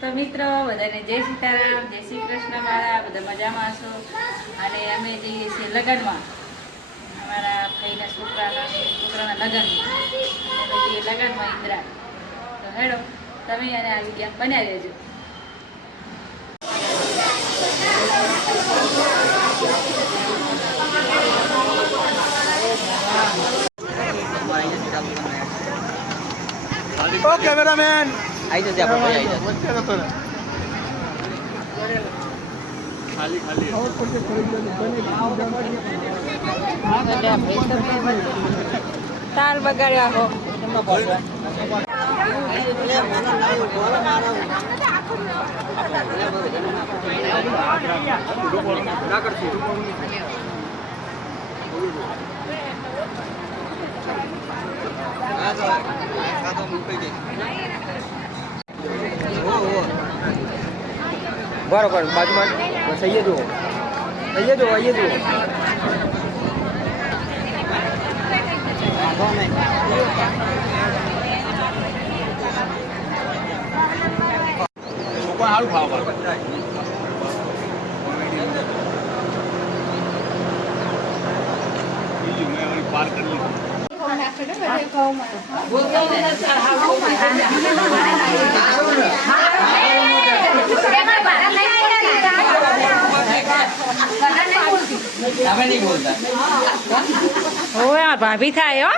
તો મિત્રો બધાને જય સીતારામ, જય શ્રી કૃષ્ણ. મારા બધા મજામાં છો અને અમે જઈએ છીએ લગ્નમાં, અમારા ભાઈના છોકરાના લગ્નમાં. અમે જઈએ લગ્નમાં ઇન્દ્રા. તો હેડો તમે અને આ વિડીયો બનાવી લેજો. ઓ કેમેરામેન आई तो जा भाई आई खाली खाली તાલ બગાડ્યા હો. बराबर बाजू में सही है जो सारू खावा पार कर ली नहीं बोलता हो यार भाभी था यो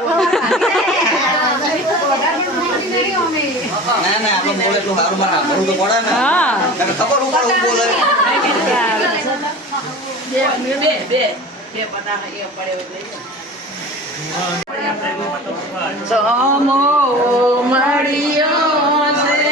ना ना अपन बोले तो हारू मारा बोल तो पड़ा ना हां अगर खबर ऊपर बोले बे पता है ये पड़े हुए समो मड़ियो से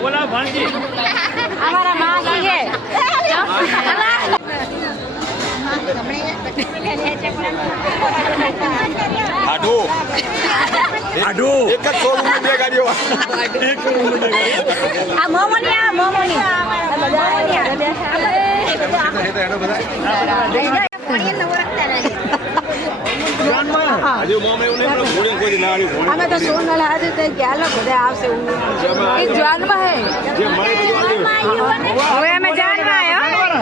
बोला भांजी हमारा मासी है आडू आडू एक का शोरूम में दे गाड़ियों एक शोरूम में दे गाड़ियों आ मोमोनिया આજે મોમે ઉને ઘોડી કોઈ ના આડી ઘોડી અમે તો સોનલ આજે તે ગયા બધા આવશે એ જાનમાં હે જે મને હવે અમે જાનમાં આયો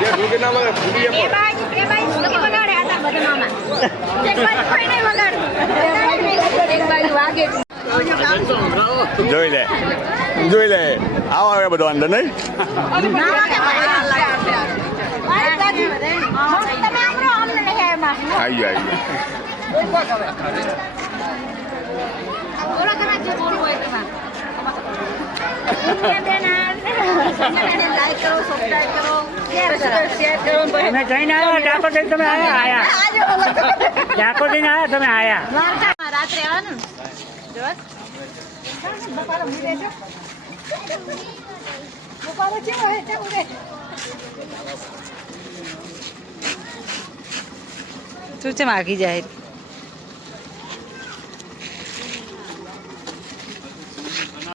જે રોગે ના મને ભૂલી એ બાઈ લોકો બગાડે આતા બધા મામા એક બાઈ કોઈ નહીં બગાડતું એક બાઈ વાગે જોઈ લે આવો આવે બધો અંદર નહીં આવી રાત્રે આવવાનું શું છે માગી જાય